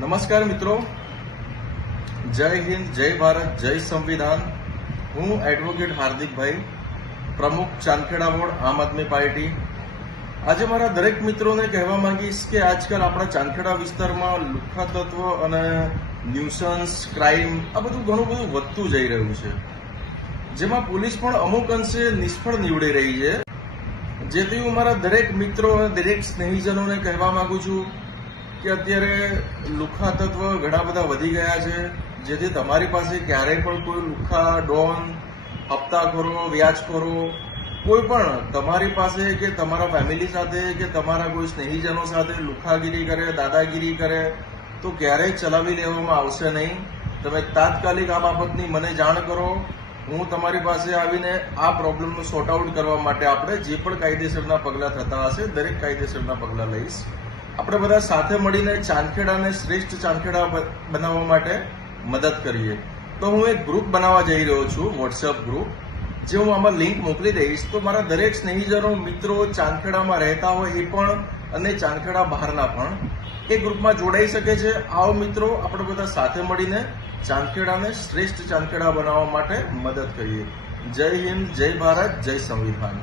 નમસ્કાર મિત્રો, જય હિન્દ, જય ભારત, જય સંવિધાન. હું એડવોકેટ હાર્દિકભાઈ, પ્રમુખ ચાંદખેડા વોર્ડ, આમ આદમી પાર્ટી. આજે મારા દરેક મિત્રોને કહેવા માંગીશ કે આજકાલ આપણા ચાંદખેડા વિસ્તારમાં લુખ્ખા તત્વ અને ન્યુસન્સ ક્રાઇમ આ બધું ઘણું બધું વધતું જઈ રહ્યું છે, જેમાં પોલીસ પણ અમુક અંશે નિષ્ફળ નીવડી રહી છે. જેથી હું મારા દરેક મિત્રો અને દરેક સ્નેહીજનોને કહેવા માંગુ છું કે અત્યારે લુખ્ખા તત્વ ઘણા બધા વધી ગયા છે. જેથી તમારી પાસે ક્યારેય પણ કોઈ લુખ્ખા ડોન, હપ્તાખોરો, વ્યાજખોરો કોઈ પણ તમારી પાસે કે તમારા ફેમિલી સાથે કે તમારા કોઈ સ્નેહીજનો સાથે લુખ્ખાગીરી કરે, દાદાગીરી કરે તો ક્યારેય ચલાવી લેવામાં આવશે નહીં. તમે તાત્કાલિક આ બાબતની મને જાણ કરો. હું તમારી પાસે આવીને આ પ્રોબ્લેમનું સોર્ટ આઉટ કરવા માટે આપણે જે પણ કાયદેસરના પગલાં થતા હશે દરેક કાયદેસરના પગલાં લઈશ. આપણે બધા સાથે મળીને ચાંદખેડાને શ્રેષ્ઠ ચાંદખેડા બનાવવા માટે મદદ કરીએ. તો હું એક ગ્રુપ બનાવવા જઈ રહ્યો છું, વોટ્સએપ ગ્રુપ, જે હું આમાં લિંક મોકલી દઈશ. તો મારા દરેક સ્નેહીજનો, મિત્રો ચાંદખેડામાં રહેતા હોય એ પણ અને ચાંદખેડા બહારના પણ એ ગ્રુપમાં જોડાઈ શકે છે. આવો મિત્રો, આપણે બધા સાથે મળીને ચાંદખેડાને શ્રેષ્ઠ ચાંદખેડા બનાવવા માટે મદદ કરીએ. જય હિન્દ, જય ભારત, જય સંવિધાન.